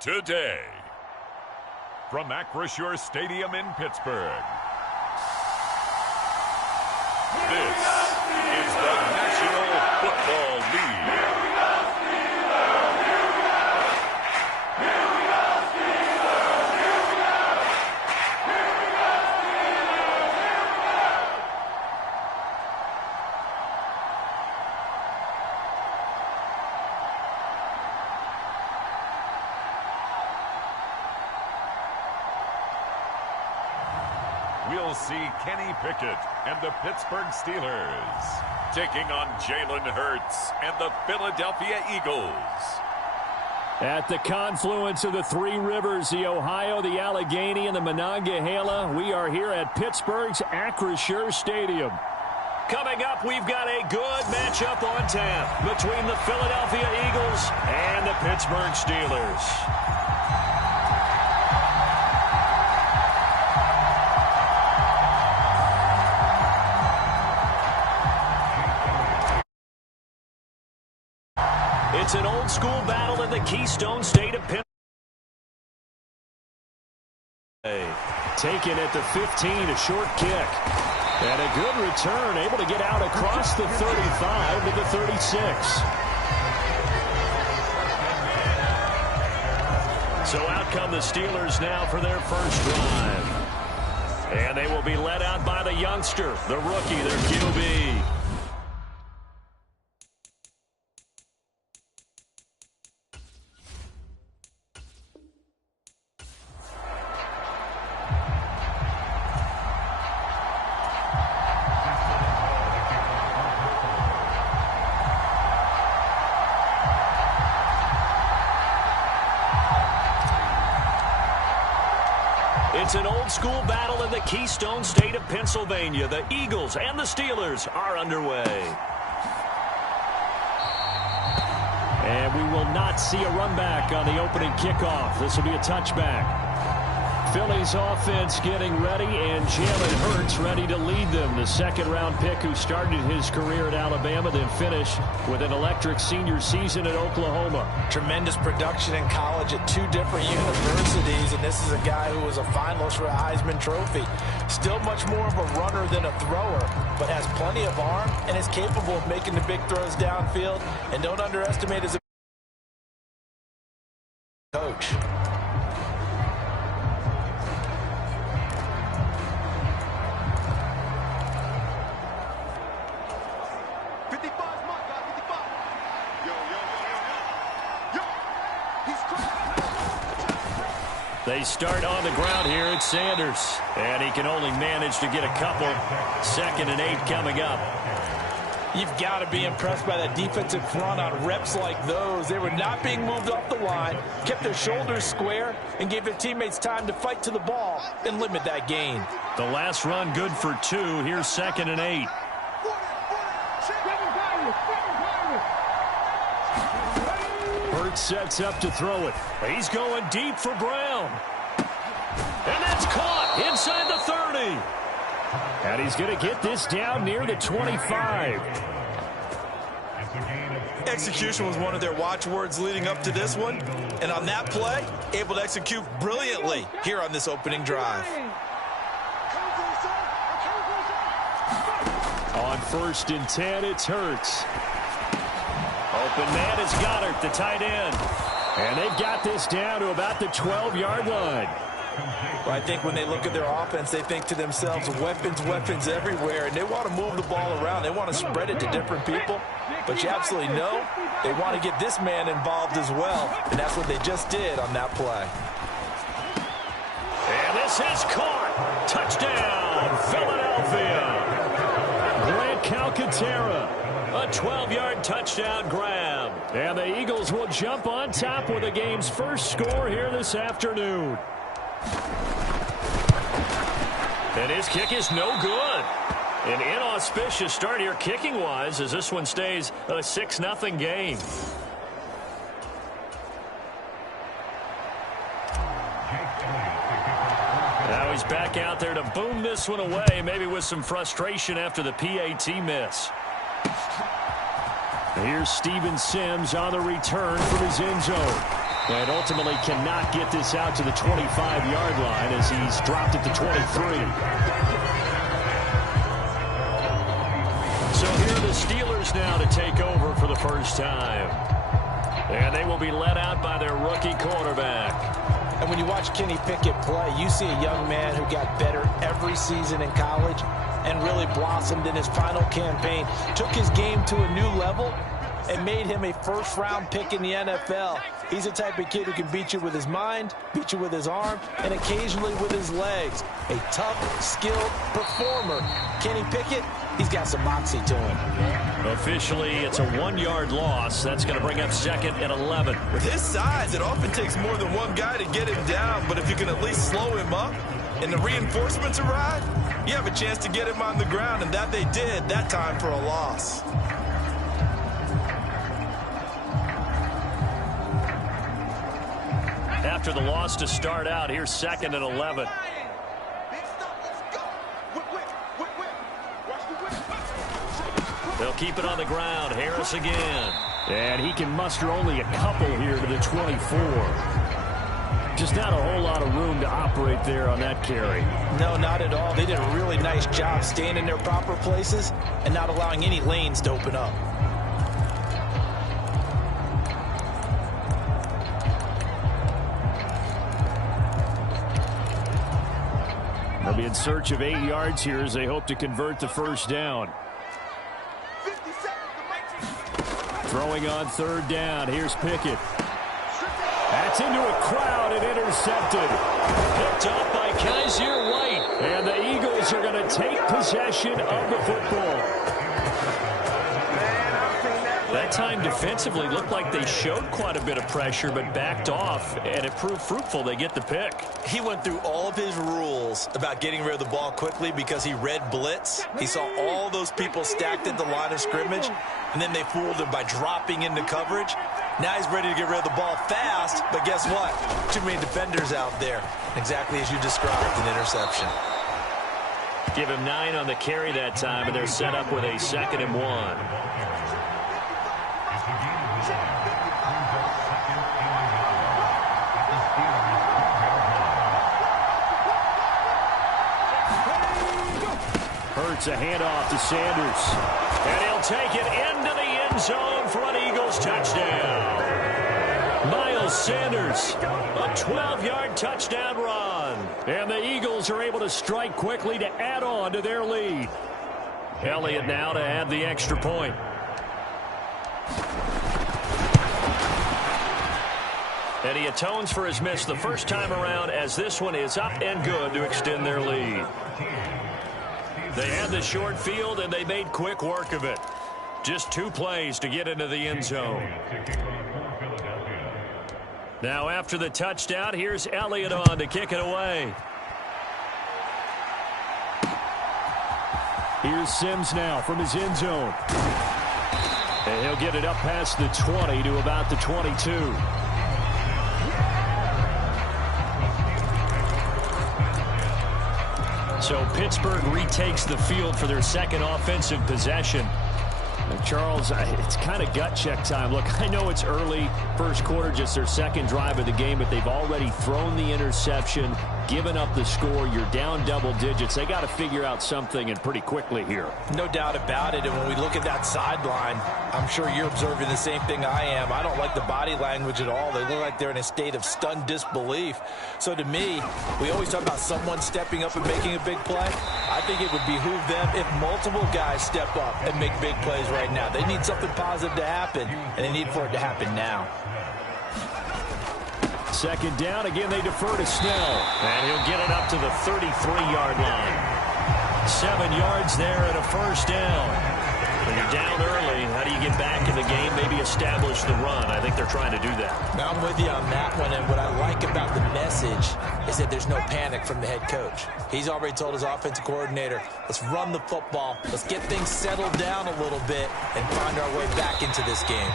today. From Acrisure Stadium in Pittsburgh, this is the National Football League. We'll see Kenny Pickett and the Pittsburgh Steelers taking on Jalen Hurts and the Philadelphia Eagles. At the confluence of the three rivers, the Ohio, the Allegheny, and the Monongahela, we are here at Pittsburgh's Acrisure Stadium. Coming up, we've got a good matchup on tap between the Philadelphia Eagles and the Pittsburgh Steelers. It's an old-school battle in the Keystone State of Pennsylvania. Taken at the 15, a short kick. And a good return, able to get out across the 35 to the 36. So out come the Steelers now for their first drive. And they will be led out by the youngster, the rookie, their QB. It's an old-school battle in the Keystone State of Pennsylvania. The Eagles and the Steelers are underway. And we will not see a run back on the opening kickoff. This will be a touchback. Philly's offense getting ready, and Jalen Hurts ready to lead them. The second-round pick who started his career at Alabama, then finished with an electric senior season at Oklahoma. Tremendous production in college at two different universities, and this is a guy who was a finalist for a Heisman Trophy. Still much more of a runner than a thrower, but has plenty of arm and is capable of making the big throws downfield. And don't underestimate his coach. They start on the ground here at Sanders, and he can only manage to get a couple. 2nd and 8 coming up. You've got to be impressed by that defensive front on reps like those. They were not being moved off the line, kept their shoulders square, and gave their teammates time to fight to the ball and limit that gain. The last run good for 2. Here's 2nd and 8. Hurts sets up to throw it. He's going deep for Brown. And that's caught inside the 30. And he's going to get this down near the 25. Execution was one of their watchwords leading up to this one. And on that play, able to execute brilliantly here on this opening drive. On 1st and 10, it's Hurts. Open man is Goddard, the tight end. And they've got this down to about the 12-yard line. Well, I think when they look at their offense, they think to themselves, weapons everywhere, and they want to move the ball around. They want to spread it to different people. But you absolutely know they want to get this man involved as well, and that's what they just did on that play. And this is caught. Touchdown, Philadelphia. Grant Calcaterra. A 12-yard touchdown grab. And the Eagles will jump on top with the game's first score here this afternoon. And his kick is no good. An inauspicious start here kicking-wise as this one stays a 6-0 game. Now he's back out there to boom this one away, maybe with some frustration after the PAT miss. Here's Steven Sims on the return from his end zone. And ultimately cannot get this out to the 25-yard line as he's dropped it to 23. So here are the Steelers now to take over for the first time. And they will be led out by their rookie quarterback. And when you watch Kenny Pickett play, you see a young man who got better every season in college and really blossomed in his final campaign. Took his game to a new level and made him a first-round pick in the NFL. He's the type of kid who can beat you with his mind, beat you with his arm, and occasionally with his legs. A tough, skilled performer. Kenny Pickett, he's got some moxie to him. Officially, it's a 1-yard loss. That's going to bring up second and 11. With his size, it often takes more than one guy to get him down, but if you can at least slow him up and the reinforcements arrive, you have a chance to get him on the ground, and that they did that time for a loss. After the loss to start out, here's second and 11. They'll keep it on the ground. Harris again. And he can muster only a couple here to the 24. Just not a whole lot of room to operate there on that carry. No, not at all. They did a really nice job staying in their proper places and not allowing any lanes to open up. They'll be in search of 8 yards here as they hope to convert the first down. Throwing on third down. Here's Pickett. That's into a crowd and intercepted. Picked up by Kaiser White. And the Eagles are going to take possession of the football. That time defensively looked like they showed quite a bit of pressure but backed off, and it proved fruitful. They get the pick. He went through all of his rules about getting rid of the ball quickly because he read blitz. He saw all those people stacked at the line of scrimmage, and then they fooled him by dropping into coverage. Now he's ready to get rid of the ball fast, but guess what? Too many defenders out there. Exactly as you described, an interception. Give him 9 on the carry that time, and they're set up with a 2nd and 1. Hurts a handoff to Sanders. And he'll take it into the end zone for an Eagles touchdown. Miles Sanders, a 12-yard touchdown run. And the Eagles are able to strike quickly to add on to their lead. Elliott now to add the extra point. And he atones for his miss the first time around as this one is up and good to extend their lead. They had the short field, and they made quick work of it. Just 2 plays to get into the end zone. Now after the touchdown, here's Elliott on to kick it away. Here's Sims now from his end zone. And he'll get it up past the 20 to about the 22. So Pittsburgh retakes the field for their second offensive possession. And Charles, it's kind of gut check time. Look, I know it's early, first quarter, just their second drive of the game, but they've already thrown the interception, given up the score. You're down double digits. They got to figure out something, and pretty quickly here. No doubt about it. And when we look at that sideline, I'm sure you're observing the same thing I am. I don't like the body language at all. They look like they're in a state of stunned disbelief. So to me, we always talk about someone stepping up and making a big play. I think it would behoove them if multiple guys step up and make big plays right now. They need something positive to happen, and they need for it to happen now. Second down. Again, they defer to Snell. And he'll get it up to the 33-yard line. 7 yards there and a first down. When you're down early, how do you get back in the game? Maybe establish the run. I think they're trying to do that. Now, I'm with you on that one, and what I like about the message is that there's no panic from the head coach. He's already told his offensive coordinator, let's run the football, let's get things settled down a little bit and find our way back into this game.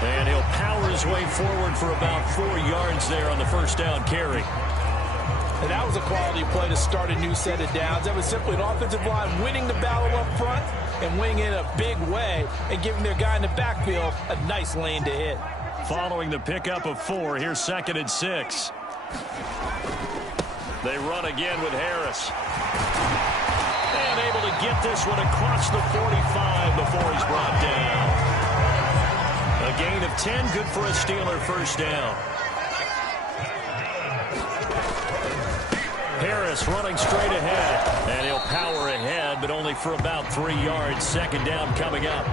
And he'll power his way forward for about 4 yards there on the first down carry. And that was a quality play to start a new set of downs. That was simply an offensive line winning the battle up front and winning in a big way and giving their guy in the backfield a nice lane to hit. Following the pickup of 4, here's 2nd and 6. They run again with Harris. And able to get this one across the 45 before he's brought down. A gain of 10, good for a Steeler first down. Harris running straight ahead. And he'll power ahead, but only for about 3 yards. 2nd down coming up.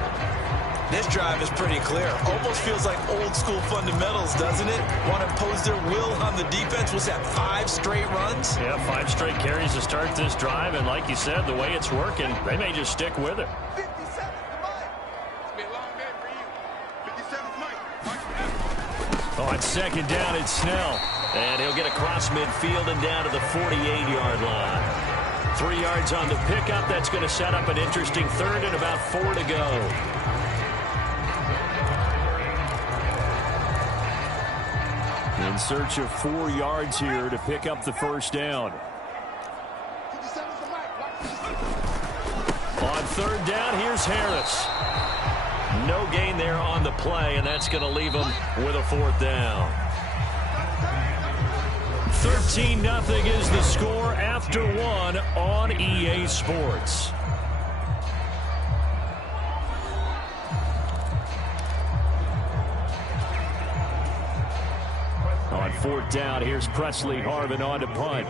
This drive is pretty clear. Almost feels like old school fundamentals, doesn't it? Want to impose their will on the defense. Was that 5 straight runs? Yeah, 5 straight carries to start this drive. And like you said, the way it's working, they may just stick with it. 57's the mic. It's been a long day for you. 57's mic. On 2nd down, it's Snell. And he'll get across midfield and down to the 48-yard line. 3 yards on the pickup. That's going to set up an interesting 3rd and about 4 to go. In search of 4 yards here to pick up the first down. On 3rd down, here's Harris. No gain there on the play, and that's going to leave him with a 4th down. 13-0 is the score after 1 on EA Sports. On 4th down, here's Presley Harvin on to punt.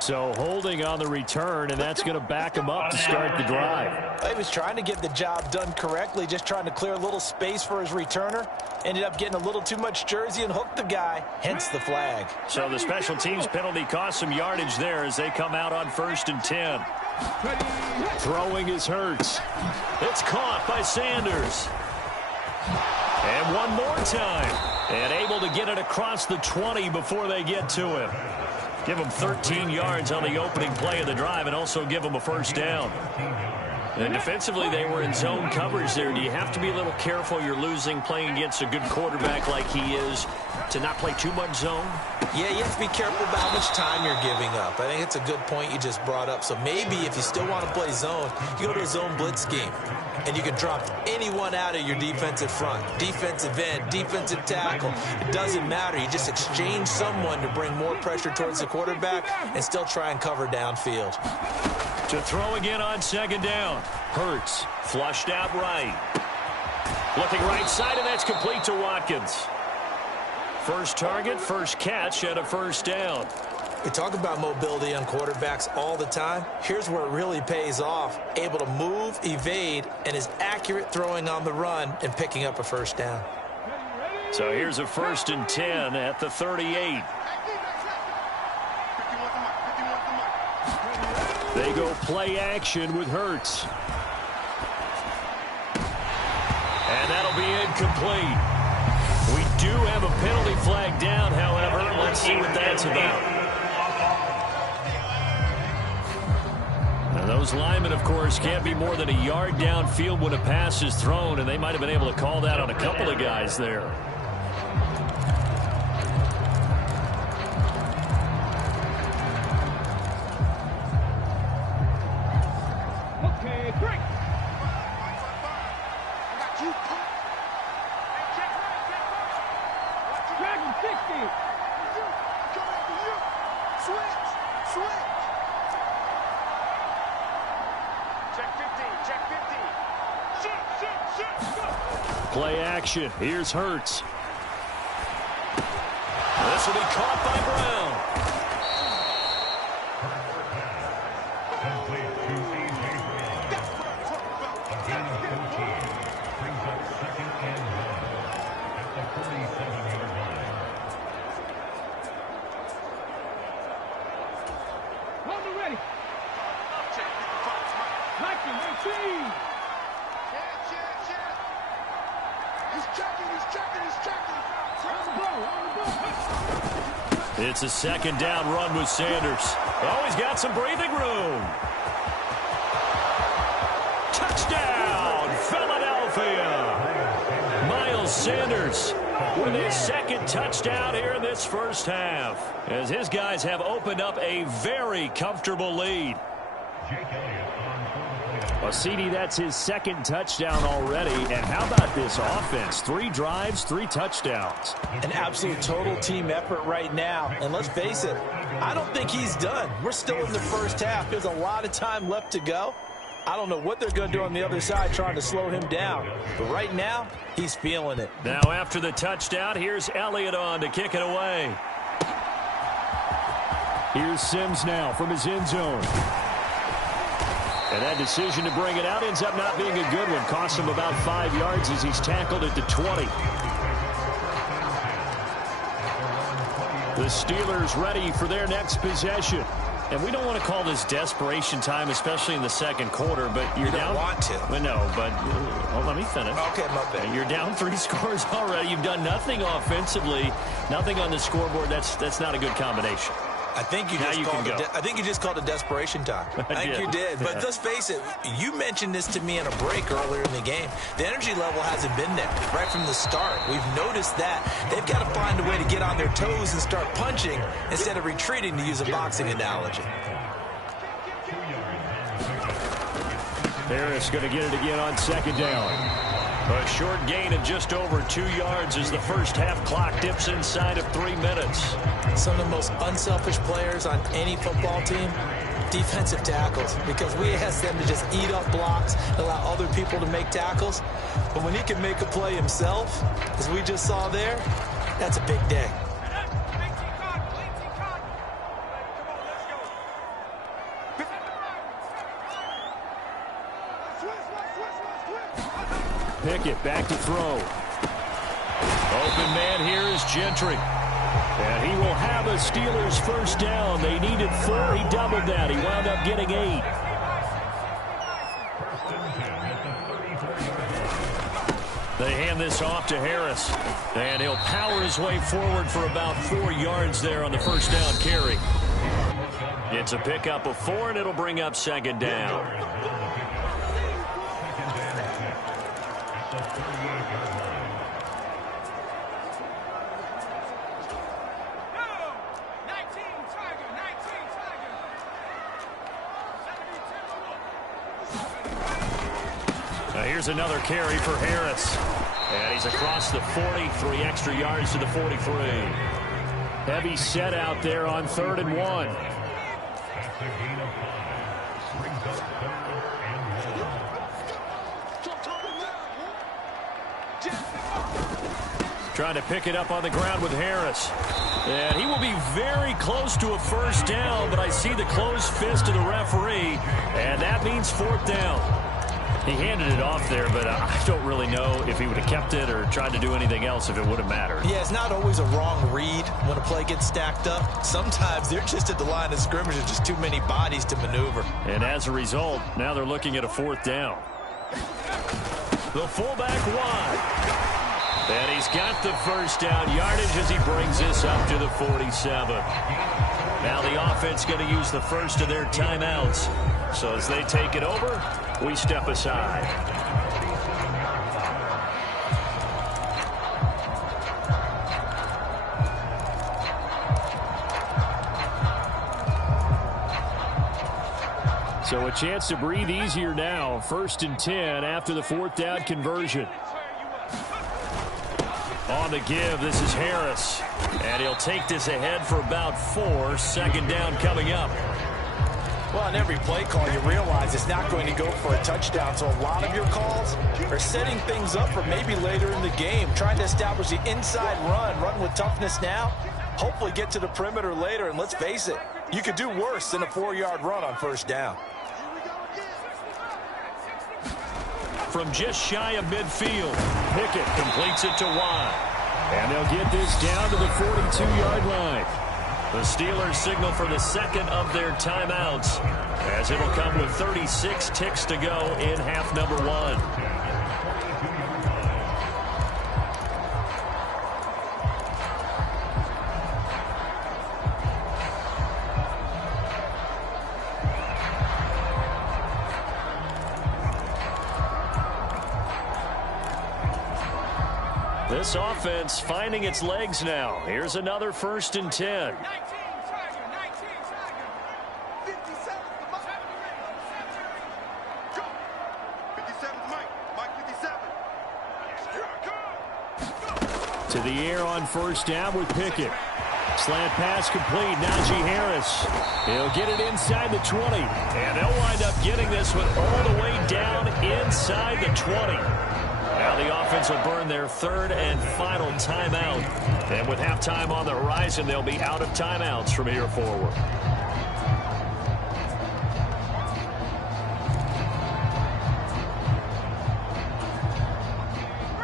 So holding on the return, and that's going to back him up to start the drive. He was trying to get the job done correctly, just trying to clear a little space for his returner. Ended up getting a little too much jersey and hooked the guy, hence the flag. So the special teams penalty cost some yardage there as they come out on 1st and 10. Throwing is Hurts. It's caught by Sanders. And one more time. And able to get it across the 20 before they get to him. Give them 13 yards on the opening play of the drive and also give them a first down. And defensively, they were in zone coverage there. Do you have to be a little careful you're losing playing against a good quarterback like he is to not play too much zone? Yeah, you have to be careful about how much time you're giving up. I think it's a good point you just brought up. So maybe if you still want to play zone, you go to a zone blitz scheme. And you can drop anyone out of your defensive front. Defensive end, defensive tackle. It doesn't matter. You just exchange someone to bring more pressure towards the quarterback and still try and cover downfield. To throw again on 2nd down. Hurts flushed out right. Looking right side, and that's complete to Watkins. First target, first catch, and a first down. We talk about mobility on quarterbacks all the time. Here's where it really pays off. Able to move, evade, and is accurate throwing on the run and picking up a first down. So here's a 1st and 10 at the 38. They go play action with Hurts. And that'll be incomplete. We do have a penalty flag down, however. Let's see what that's about. Now, those linemen, of course, can't be more than a yard downfield when a pass is thrown, and they might have been able to call that on a couple of guys there. Okay, break. I got you. Dragon 60. Switch. Check 15. Shit. Play action. Here's Hurts. This will be caught by Brown. Hold ready. Liking 18. He's checking. It's a 2nd down run with Sanders. Oh, he's got some breathing room. Sanders with his second touchdown here in this first half, as his guys have opened up a very comfortable lead. Well, CD, that's his second touchdown already. And how about this offense? 3 drives, 3 touchdowns. An absolute total team effort right now. And let's face it, I don't think he's done. We're still in the first half. There's a lot of time left to go. I don't know what they're going to do on the other side trying to slow him down. But right now, he's feeling it. Now after the touchdown, here's Elliott on to kick it away. Here's Sims now from his end zone. And that decision to bring it out ends up not being a good one. Costs him about 5 yards as he's tackled at the 20. The Steelers ready for their next possession. And we don't want to call this desperation time, especially in the second quarter, but you're down. You don't want to. Well, no, but let me finish. Okay, my bad. You're down 3 scores already. You've done nothing offensively, nothing on the scoreboard. That's not a good combination. I think you just called it desperation time. I think you did. But let's face it, you mentioned this to me in a break earlier in the game. The energy level hasn't been there right from the start. We've noticed that. They've got to find a way to get on their toes and start punching instead of retreating, to use a boxing analogy. Harris going to get it again on second down. A short gain of just over 2 yards as the first half clock dips inside of 3 minutes. Some of the most unselfish players on any football team, defensive tackles, because we ask them to just eat up blocks, allow other people to make tackles. But when he can make a play himself, as we just saw there, that's a big day. Pickett back to throw. Open man here is Gentry. And he will have a Steelers first down. They needed 4. He doubled that. He wound up getting 8. They hand this off to Harris. And he'll power his way forward for about 4 yards there on the first down carry. It's a pickup of 4, and it'll bring up second down. Here's another carry for Harris. And he's across the 40, 3 extra yards to the 43. Heavy set out there on 3rd and 1. Trying to pick it up on the ground with Harris. And he will be very close to a first down, but I see the closed fist of the referee, and that means 4th down. He handed it off there, but I don't really know if he would have kept it or tried to do anything else if it would have mattered. Yeah, it's not always a wrong read when a play gets stacked up. Sometimes they're just at the line of scrimmage. There's just too many bodies to maneuver. And as a result, now they're looking at a 4th down. The fullback wide. And he's got the first down yardage as he brings this up to the 47. Now the offense going to use the first of their timeouts. So as they take it over, we step aside. So a chance to breathe easier now. 1st and 10 after the 4th down conversion. On the give, this is Harris. And he'll take this ahead for about 4. 2nd down coming up. Well, on every play call, you realize it's not going to go for a touchdown. So a lot of your calls are setting things up for maybe later in the game, trying to establish the inside run with toughness now, hopefully get to the perimeter later. And let's face it, you could do worse than a 4-yard run on first down. From just shy of midfield, Pickett completes it to Watt. And they'll get this down to the 42-yard line. The Steelers signal for the second of their timeouts, as it'll come with 36 ticks to go in half number 1. This offense finding its legs now. Here's another 1st and 10. To the air on 1st down with Pickett. Slant pass complete. Najee Harris. He'll get it inside the 20. And they'll wind up getting this one all the way down inside the 20. Now the offense will burn their 3rd and final timeout. And with halftime on the horizon, they'll be out of timeouts from here forward.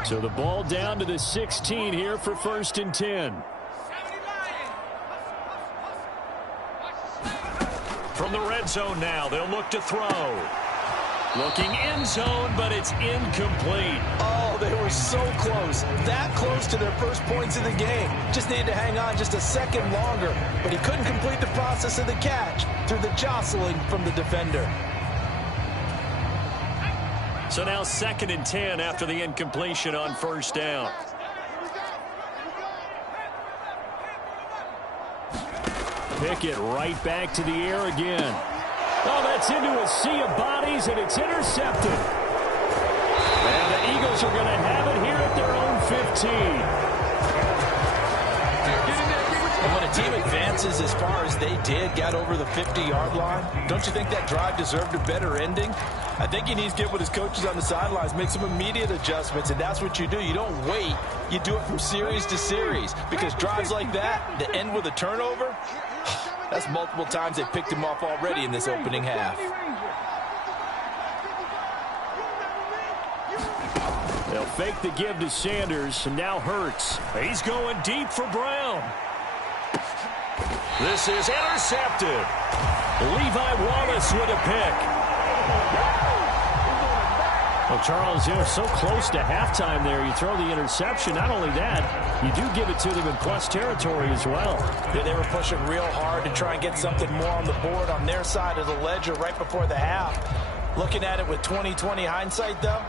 So the ball down to the 16 here for 1st and 10. From the red zone now, they'll look to throw. Looking end zone, but it's incomplete. Oh, they were so close. That close to their first points of the game. Just needed to hang on just a second longer. But he couldn't complete the process of the catch through the jostling from the defender. So now 2nd and 10 after the incompletion on 1st down. Pickett right back to the air again. Oh, that's into a sea of bodies, and it's intercepted. And the Eagles are going to have it here at their own 15. And when a team advances as far as they did, got over the 50-yard line, don't you think that drive deserved a better ending? I think he needs to get with his coaches on the sidelines, make some immediate adjustments, and that's what you do. You don't wait. You do it from series to series, because drives like that end with a turnover, that's multiple times they picked him off already in this opening half. They'll fake the give to Sanders, and now Hurts. He's going deep for Brown. This is intercepted. Levi Wallace with a pick. Well, Charles, you're so close to halftime there. You throw the interception. Not only that, you do give it to them in plus territory as well. Yeah, they were pushing real hard to try and get something more on the board on their side of the ledger right before the half. Looking at it with 20/20 hindsight, though,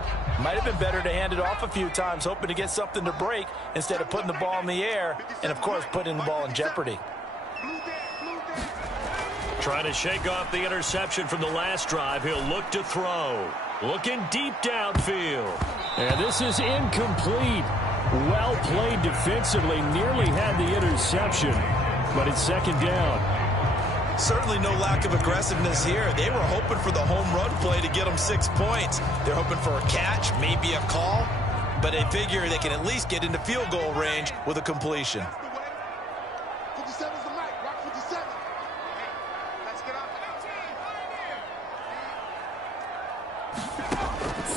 might have been better to hand it off a few times, hoping to get something to break instead of putting the ball in the air and, of course, putting the ball in jeopardy. Trying to shake off the interception from the last drive. He'll look to throw. Looking deep downfield. And this is incomplete. Well played defensively. Nearly had the interception, but it's 2nd down. Certainly no lack of aggressiveness here. They were hoping for the home run play to get them 6 points. They're hoping for a catch, maybe a call, but they figure they can at least get into field goal range with a completion.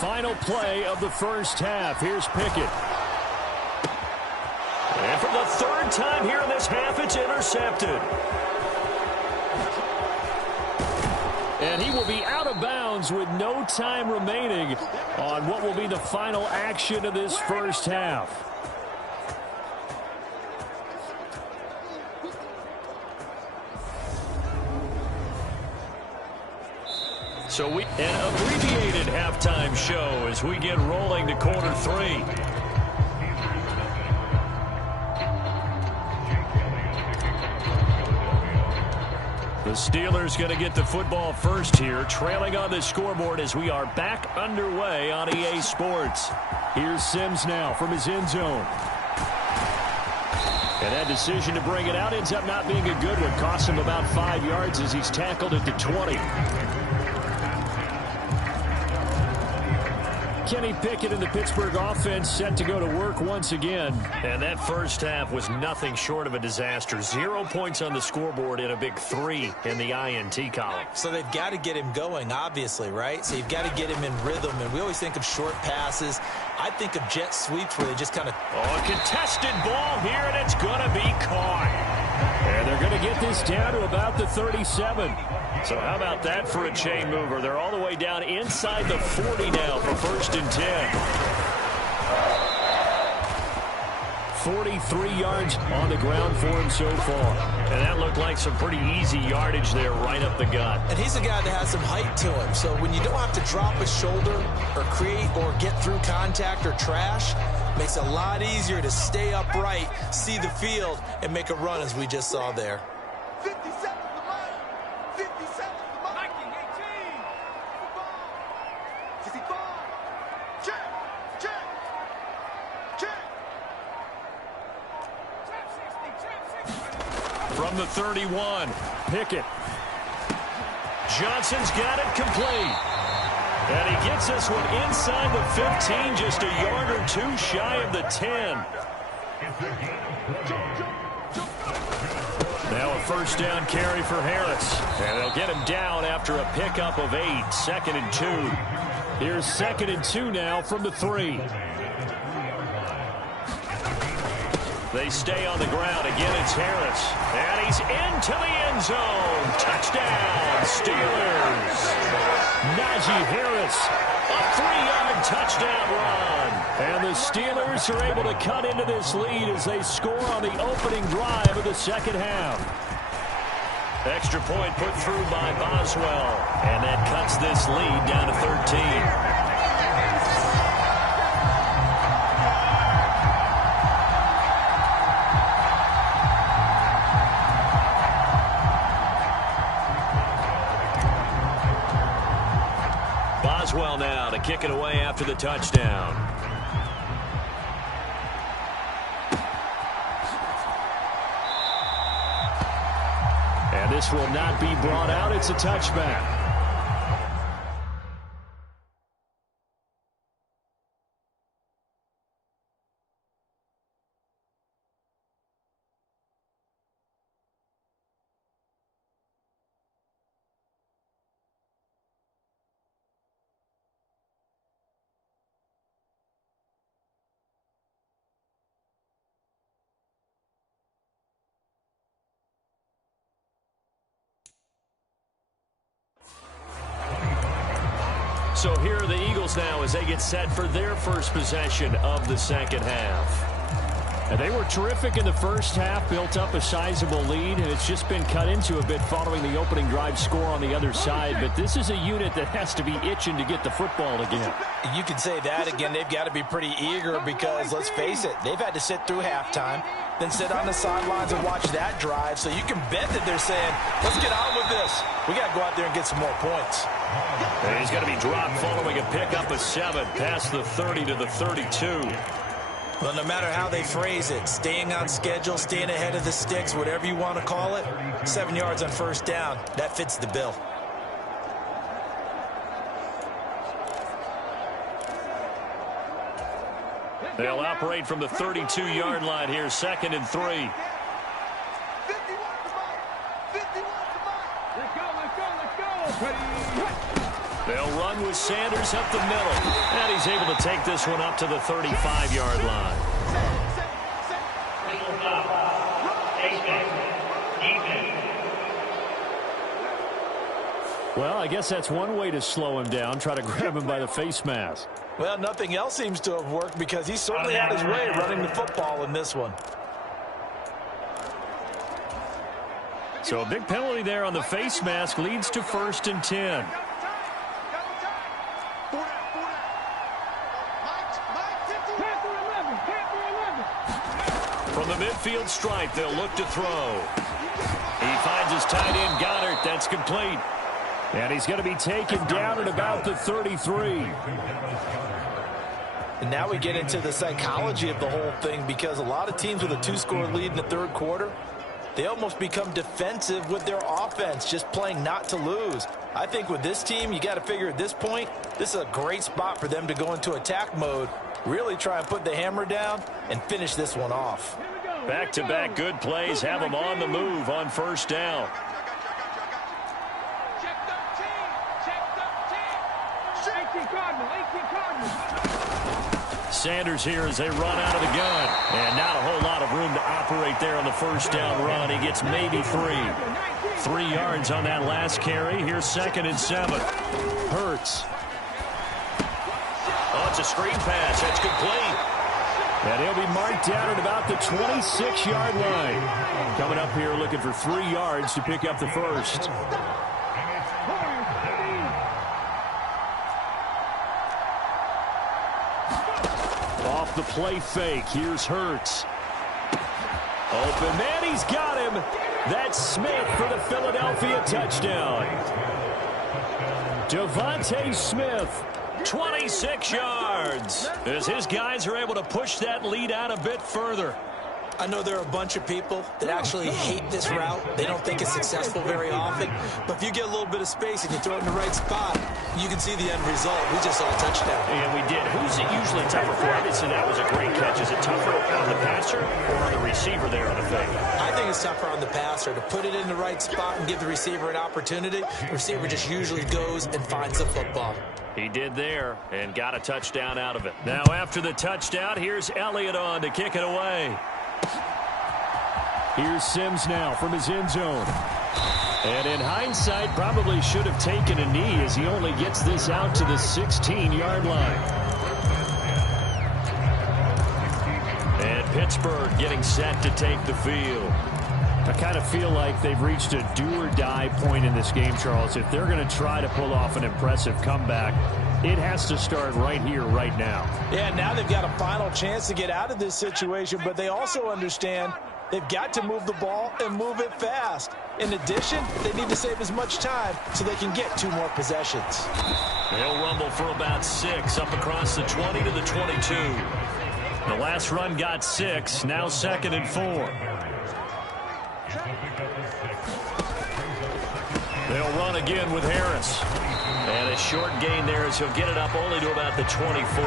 Final play of the 1st half. Here's Pickett. And for the 3rd time here in this half, it's intercepted. And he will be out of bounds with no time remaining on what will be the final action of this 1st half. So an abbreviated halftime show as we get rolling to quarter 3. The Steelers going to get the football first here, trailing on the scoreboard as we are back underway on EA Sports. Here's Sims now from his end zone. And that decision to bring it out ends up not being a good one. Costs him about 5 yards as he's tackled at the 20. Kenny Pickett and the Pittsburgh offense set to go to work once again. And that 1st half was nothing short of a disaster. 0 points on the scoreboard and a big 3 in the INT column. So they've got to get him going, obviously, right? So you've got to get him in rhythm. And we always think of short passes. I think of jet sweeps where they just kind of... Oh, a contested ball here, and it's going to be caught. And they're going to get this down to about the 37. So how about that for a chain mover? They're all the way down inside the 40 now for 1st and 10. 43 yards on the ground for him so far. And that looked like some pretty easy yardage there right up the gut. And he's a guy that has some height to him. So when you don't have to drop a shoulder or create or get through contact or trash, Makes it a lot easier to stay upright, see the field, and make a run as we just saw there. 57 the mark. 57 the mark. 1918. 65. Check. Check. Check. From the 31, Pickett. Johnson's got it complete. And he gets this one inside the 15, just a yard or two shy of the 10. Now a first down carry for Harris. And they'll get him down after a pickup of 8, 2nd and 2. Here's 2nd and 2 now from the 3. They stay on the ground. Again, it's Harris. And he's into the end zone. Touchdown, Steelers. Najee Harris, a 3-yard touchdown run. And the Steelers are able to cut into this lead as they score on the opening drive of the second half. Extra point put through by Boswell. And that cuts this lead down to 13. Boswell now to kick it away after the touchdown. And this will not be brought out. It's a touchback. So here are the Eagles now as they get set for their first possession of the second half. And they were terrific in the first half, built up a sizable lead, and it's just been cut into a bit following the opening drive score on the other side. But this is a unit that has to be itching to get the football again. You can say that again. They've got to be pretty eager because, let's face it, they've had to sit through halftime, then sit on the sidelines and watch that drive. So you can bet that they're saying, let's get on with this. We got to go out there and get some more points. And he's going to be dropped following a pickup of 7 past the 30 to the 32. Well, no matter how they phrase it, staying on schedule, staying ahead of the sticks, whatever you want to call it, 7 yards on first down, that fits the bill. They'll operate from the 32-yard line here, 2nd and 3. They'll run with Sanders up the middle. And he's able to take this one up to the 35-yard line. Well, I guess that's one way to slow him down, try to grab him by the face mask. Well, nothing else seems to have worked because he certainly had his way running the football in this one. So a big penalty there on the face mask leads to 1st and 10. From the midfield stripe, they'll look to throw. He finds his tight end, Goddard. That's complete. And he's going to be taken down at about the 33. And now we get into the psychology of the whole thing because a lot of teams with a 2-score lead in the third quarter, they almost become defensive with their offense, just playing not to lose. I think with this team, you got to figure at this point, this is a great spot for them to go into attack mode, really try and put the hammer down and finish this one off. Back-to-back good plays have them on the move on first down. Sanders here as they run out of the gun. And not a whole lot of room to operate there on the first down run. He gets maybe 3. 3 yards on that last carry. Here's 2nd and 7. Hurts. Oh, it's a screen pass. That's complete. And he'll be marked down at about the 26-yard line. Coming up here looking for 3 yards to pick up the first. off the play fake. Here's Hurts. Open man, he's got him. That's Smith for the Philadelphia touchdown. Devontae Smith, 26 yards, as his guys are able to push that lead out a bit further. I know there are a bunch of people that actually hate this route. They don't think it's successful very often. But if you get a little bit of space and you throw it in the right spot, you can see the end result. We just saw a touchdown. And we did. Who's it usually tougher for? Obviously, that was a great catch. Is it tougher on the passer or on the receiver there on the fake? I think it's tougher on the passer to put it in the right spot and give the receiver an opportunity. The receiver just usually goes and finds the football. He did there and got a touchdown out of it. Now, after the touchdown, here's Elliott on to kick it away. Here's Sims now from his end zone. And in hindsight, probably should have taken a knee as he only gets this out to the 16-yard line. And Pittsburgh getting set to take the field. I kind of feel like they've reached a do-or-die point in this game, Charles. If they're going to try to pull off an impressive comeback, it has to start right here, right now. Yeah, now they've got a final chance to get out of this situation, but they also understand they've got to move the ball and move it fast. In addition, they need to save as much time so they can get 2 more possessions. They'll rumble for about 6 up across the 20 to the 22. The last run got 6, now 2nd and 4. They'll run again with Harris. And a short gain there as he'll get it up only to about the 24.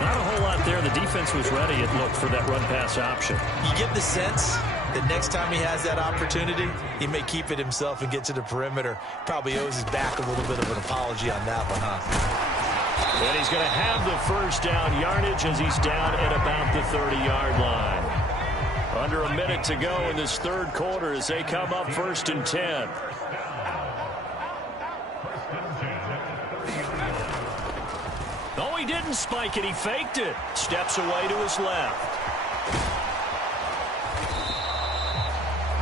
Not a whole lot there. The defense was ready, it looked, for that run-pass option. You get the sense that next time he has that opportunity, he may keep it himself and get to the perimeter. Probably owes his back a little bit of an apology on that one, huh? And he's going to have the first down yardage as he's down at about the 30-yard line. Under a minute to go in this third quarter as they come up 1st and 10. No, he didn't spike it. He faked it. Steps away to his left.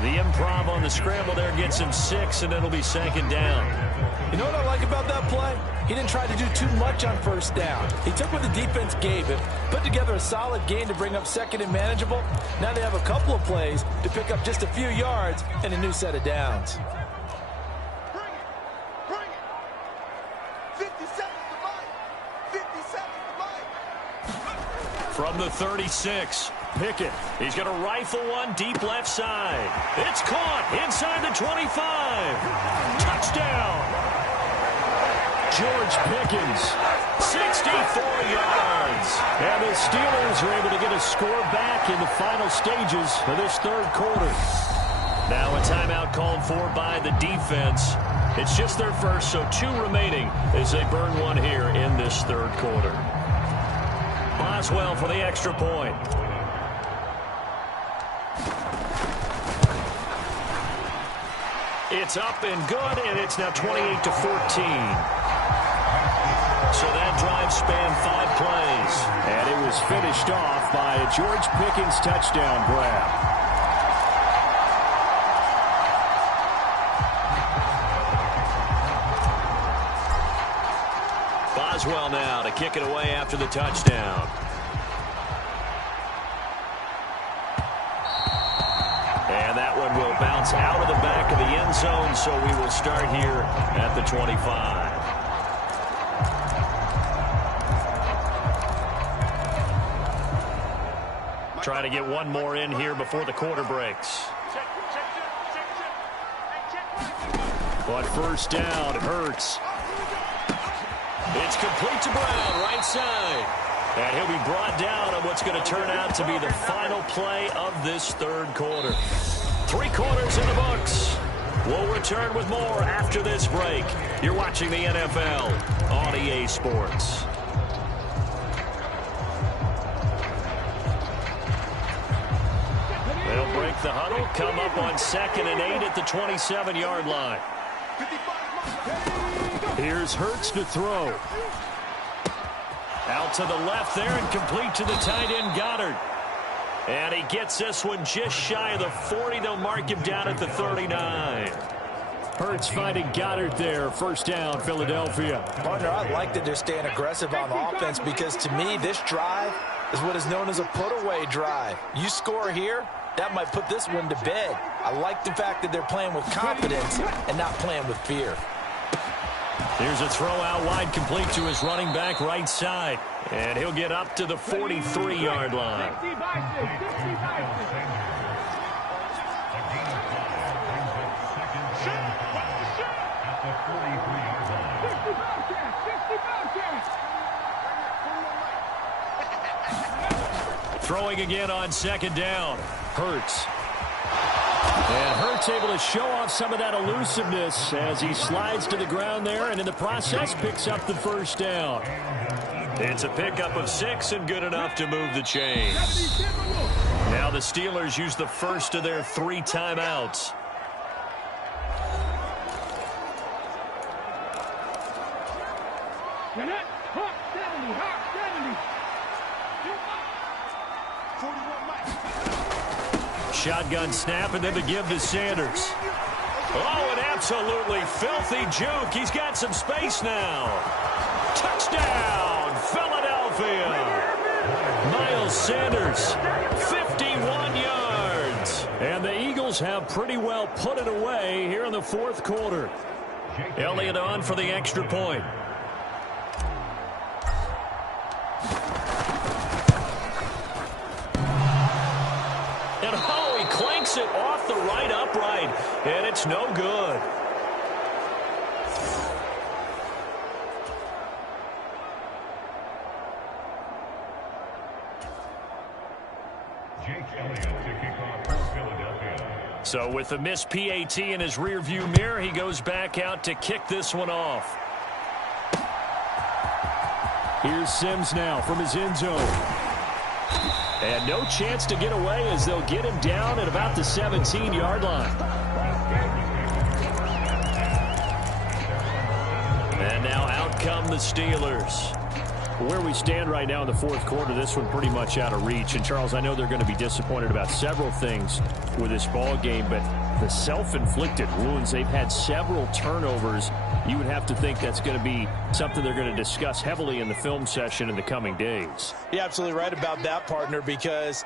The improv on the scramble there gets him 6, and it'll be 2nd down. You know what I like about that play? He didn't try to do too much on 1st down. He took what the defense gave him, put together a solid gain to bring up 2nd and manageable. Now they have a couple of plays to pick up just a few yards and a new set of downs. Bring it. 50 seconds to fight. 50 seconds to fight. From the 36, Pickett. He's going to rifle one deep left side. It's caught inside the 25. Touchdown. George Pickens, 64 yards. And the Steelers are able to get a score back in the final stages of this third quarter. Now a timeout called for by the defense. It's just their first, so 2 remaining as they burn one here in this third quarter. Boswell for the extra point. It's up and good, and it's now 28-14. So that drive spanned 5 plays. And it was finished off by a George Pickens touchdown grab. Boswell now to kick it away after the touchdown. And that one will bounce out of the back of the end zone, so we will start here at the 25. Try to get one more in here before the quarter breaks. But 1st down, Hurts. It's complete to Brown, right side. And he'll be brought down on what's going to turn out to be the final play of this third quarter. 3 quarters in the books. We'll return with more after this break. You're watching the NFL on EA Sports. They'll break the huddle, come up on 2nd and 8 at the 27-yard line. Here's Hurts to throw. Out to the left there and complete to the tight end Goddard. And he gets this one just shy of the 40. They'll mark him down at the 39. Hurts finding Goddard there. First down, Philadelphia. Partner, I like that they're staying aggressive on offense because to me, this drive is what is known as a put-away drive. You score here, that might put this one to bed. I like the fact that they're playing with confidence and not playing with fear. Here's a throw out wide, complete to his running back right side. And he'll get up to the 43-yard line. Throwing again on second down. Hurts. And Hurts able to show off some of that elusiveness as he slides to the ground there and in the process picks up the first down. It's a pickup of 6 and good enough to move the chains. Now the Steelers use the first of their 3 timeouts. Shotgun snap, and then the give to Sanders. Oh, an absolutely filthy juke. He's got some space now. Touchdown, Philadelphia. Miles Sanders, 51 yards. And the Eagles have pretty well put it away here in the fourth quarter. Elliott on for the extra point. Clanks it off the right upright, and it's no good. So with the missed PAT in his rearview mirror, he goes back out to kick this one off. Here's Sims now from his end zone. And no chance to get away as they'll get him down at about the 17-yard line. And now out come the Steelers. Where we stand right now in the fourth quarter, this one pretty much out of reach. And, Charles, I know they're going to be disappointed about several things with this ball game, but the self-inflicted wounds, they've had several turnovers. You would have to think that's going to be something they're going to discuss heavily in the film session in the coming days. You're absolutely right about that, partner, because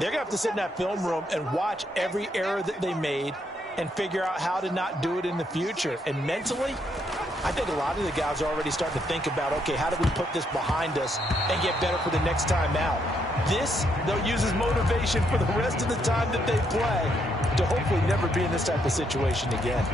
they're going to have to sit in that film room and watch every error that they made and figure out how to not do it in the future. And mentally, I think a lot of the guys are already starting to think about, okay, how do we put this behind us and get better for the next time out? This, they'll use as motivation for the rest of the time that they play to hopefully never be in this type of situation again.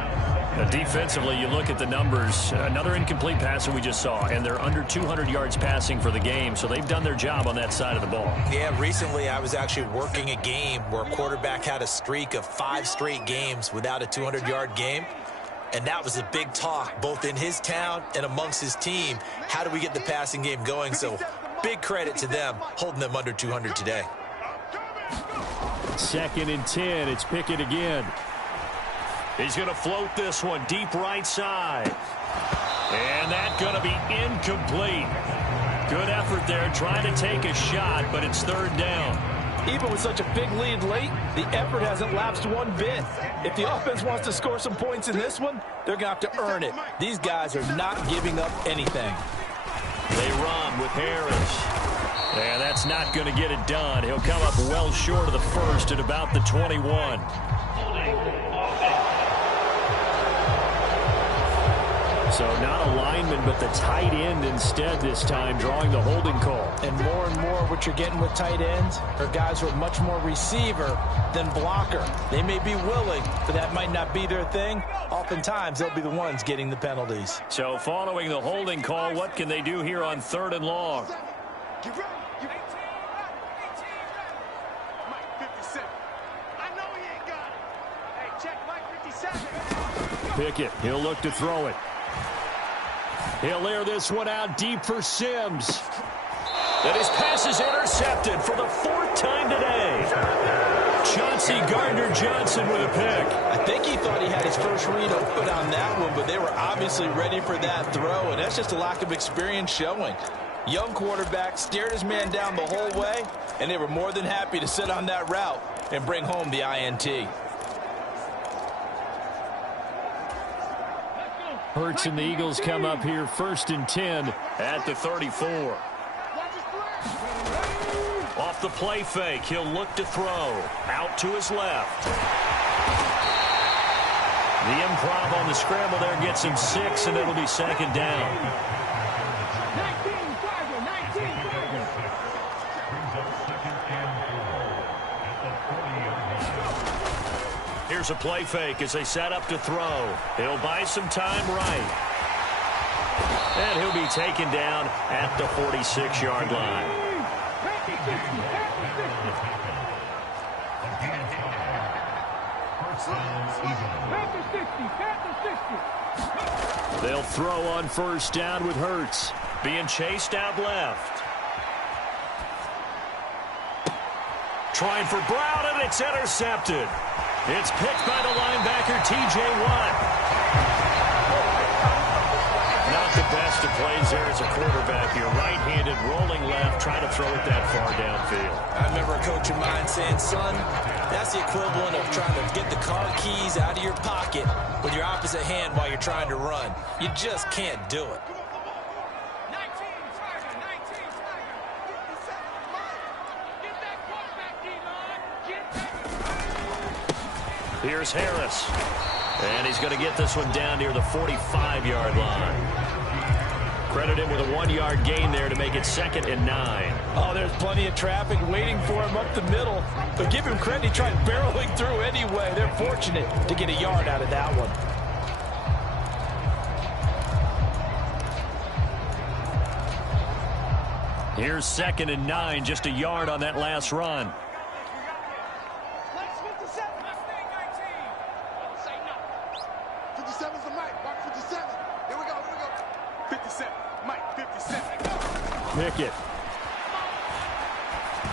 Defensively, you look at the numbers. Another incomplete pass that we just saw, and they're under 200 yards passing for the game, so they've done their job on that side of the ball. Yeah, recently I was actually working a game where a quarterback had a streak of 5 straight games without a 200-yard game, and that was a big talk both in his town and amongst his team. How do we get the passing game going? So big credit to them holding them under 200 today. 2nd and 10. It's Pickett again. He's going to float this one deep right side. And that's going to be incomplete. Good effort there trying to take a shot, but it's 3rd down. Even with such a big lead late, the effort hasn't lapsed one bit. If the offense wants to score some points in this one, they're going to have to earn it. These guys are not giving up anything. They run with Harris. And that's not going to get it done. He'll come up well short of the first at about the 21. So not a lineman, but the tight end instead this time, drawing the holding call. And more what you're getting with tight ends are guys who are much more receiver than blocker. They may be willing, but that might not be their thing. Oftentimes, they'll be the ones getting the penalties. So following the holding call, what can they do here on 3rd and long? Get ready. Mike 57. I know he ain't got it. Hey, check Mike 57. Pickett, he'll look to throw it. He'll air this one out deep for Sims. And his pass is intercepted for the 4th time today. Chauncey Gardner-Johnson with a pick. I think he thought he had his first read open on that one, but they were obviously ready for that throw, and that's just a lack of experience showing. Young quarterback stared his man down the whole way, and they were more than happy to sit on that route and bring home the INT. Hurts and the Eagles come up here 1st and 10 at the 34. Off the play fake, he'll look to throw. Out to his left. The improv on the scramble there gets him 6, and it'll be 2nd down. Here's a play fake as they set up to throw. He'll buy some time right. And he'll be taken down at the 46-yard line. They'll throw on 1st down with Hurts. Being chased out left. Trying for Brown, and it's intercepted. It's picked by the linebacker, T.J. Watt. Not the best of plays there as a quarterback. You're right-handed, rolling left, trying to throw it that far downfield. I remember a coach of mine saying, son, that's the equivalent of trying to get the car keys out of your pocket with your opposite hand while you're trying to run. You just can't do it. Here's Harris. And he's going to get this one down near the 45-yard line. Credit him with a 1-yard gain there to make it 2nd and 9. Oh, there's plenty of traffic waiting for him up the middle. But give him credit, he tried barreling through anyway. They're fortunate to get a yard out of that one. Here's 2nd and 9, just a yard on that last run. Pickett.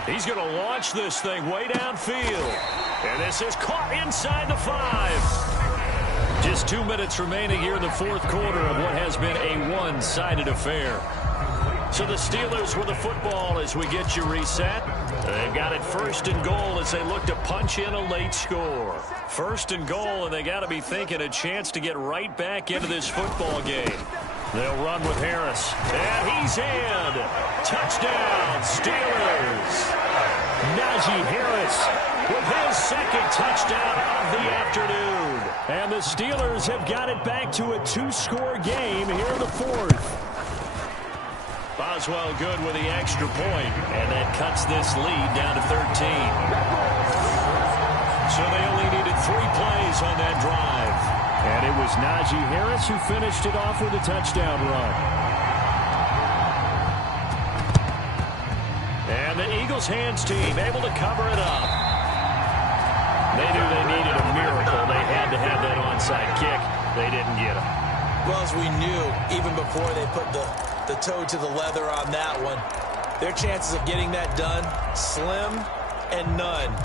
He's going to launch this thing way downfield. And this is caught inside the 5. Just 2 minutes remaining here in the 4th quarter of what has been a one-sided affair. So the Steelers with the football as we get you reset. They've got it 1st and goal as they look to punch in a late score. 1st and goal, and they got to be thinking a chance to get right back into this football game. They'll run with Harris. And he's in. Touchdown, Steelers. Najee Harris with his 2nd touchdown of the afternoon. And the Steelers have got it back to a 2-score game here in the 4th. Boswell good with the extra point, and that cuts this lead down to 13. So they only needed 3 plays on that drive. And it was Najee Harris who finished it off with a touchdown run. And the Eagles hands team able to cover it up. They knew they needed a miracle. They had to have that onside kick. They didn't get it. Well, as we knew, even before they put the toe to the leather on that one, their chances of getting that done, slim and none.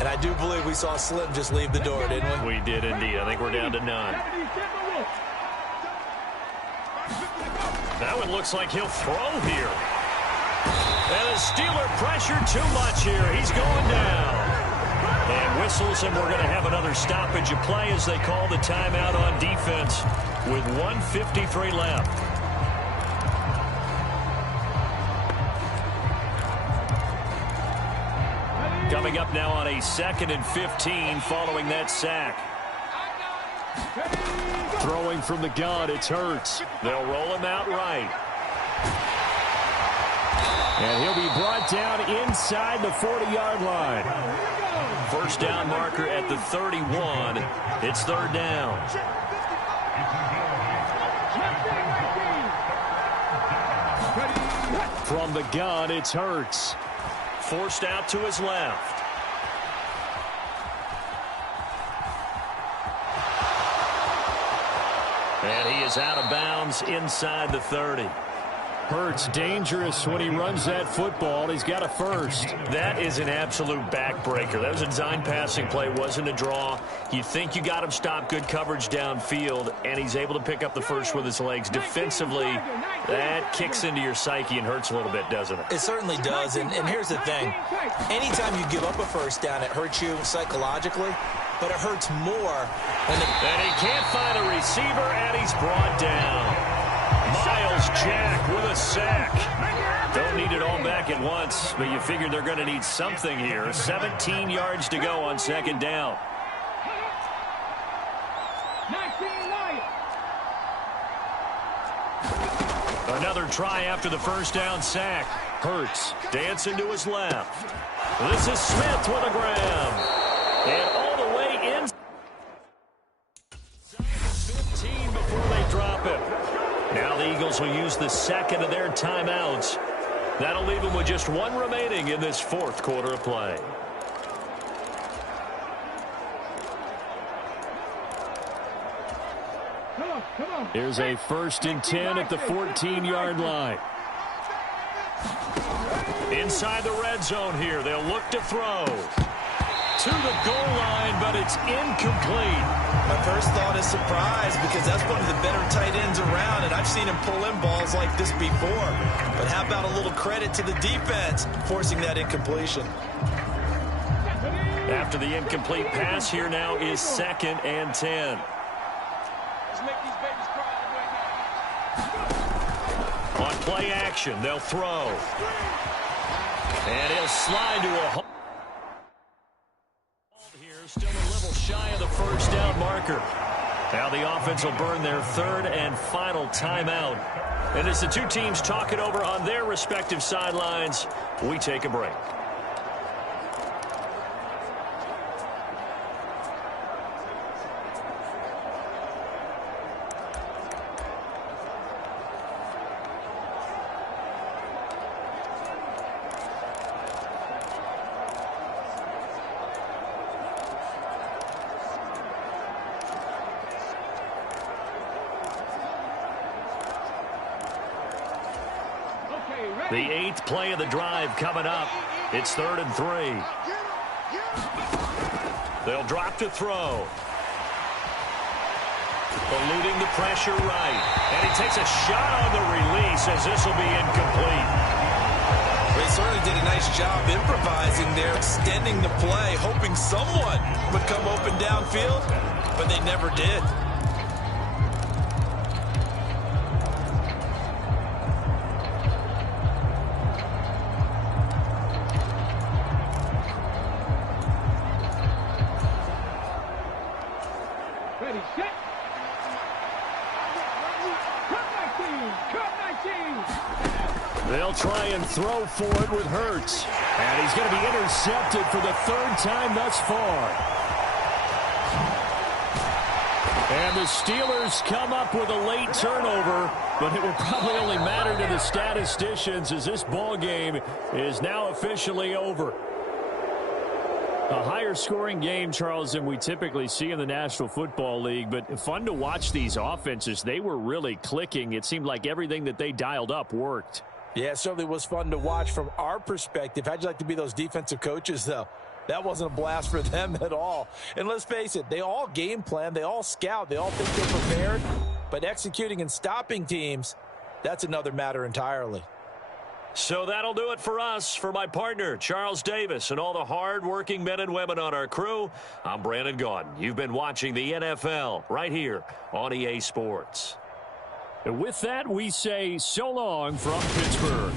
And I do believe we saw Slim just leave the door, didn't we? We did indeed. I think we're down to none. That one looks like he'll throw here. And the Steeler pressure too much here. He's going down. And whistles, and we're going to have another stoppage of play as they call the timeout on defense with 1:53 left. Coming up now on a 2nd and 15 following that sack. Throwing from the gun, it's Hurts. They'll roll him out right. And he'll be brought down inside the 40-yard line. 1st down marker at the 31. It's 3rd down. From the gun, it's Hurts. Forced out to his left. And he is out of bounds inside the 30. Hurts dangerous when he runs that football. He's got a 1st. That is an absolute backbreaker. That was a design passing play. Wasn't a draw. You think you got him stopped, good coverage downfield, and he's able to pick up the 1st with his legs. Defensively, that kicks into your psyche and hurts a little bit, doesn't it? It certainly does, and here's the thing. Anytime you give up a 1st down, it hurts you psychologically. but it hurts more when And he can't find a receiver, and he's brought down. Miles Jack with a sack. Don't need it all back at once, but you figure they're going to need something here. 17 yards to go on second down. Another try after the first down sack. Hurts dancing to his left. This is Smith with a grab. And all the way in. 15 before they drop it. Now the Eagles will use the second of their timeouts. That'll leave them with just one remaining in this fourth quarter of play. Here's a 1st and 10 at the 14-yard line. Inside the red zone here. They'll look to throw. To the goal line, but it's incomplete. my first thought is surprise because that's one of the better tight ends around, and I've seen him pull in balls like this before. But how about a little credit to the defense forcing that incompletion? After the incomplete pass, here now is 2nd and 10. On play action, they'll throw. And he'll slide to a hole. Here, still a little shy of the first down marker. Now the offense will burn their 3rd and final timeout. And as the two teams talk it over on their respective sidelines, we take a break. The 8th play of the drive coming up. It's 3rd and 3. They'll drop to throw. Eluding the pressure right. And he takes a shot on the release as this will be incomplete. They certainly did a nice job improvising there, extending the play, hoping someone would come open downfield, but they never did. They'll try and throw for it with Hurts. And he's going to be intercepted for the 3rd time thus far. And the Steelers come up with a late turnover, but it will probably only matter to the statisticians as this ball game is now officially over. A higher scoring game, Charles, than we typically see in the National Football League, but fun to watch these offenses. They were really clicking. It seemed like everything that they dialed up worked. Yeah, it certainly was fun to watch from our perspective. How'd you like to be those defensive coaches, though? That wasn't a blast for them at all. And let's face it, they all game plan, they all scout, they all think they're prepared. But executing and stopping teams, that's another matter entirely. So that'll do it for us. For my partner, Charles Davis, and all the hard-working men and women on our crew, I'm Brandon Gaudin. You've been watching the NFL right here on EA Sports. And with that, we say so long from Pittsburgh.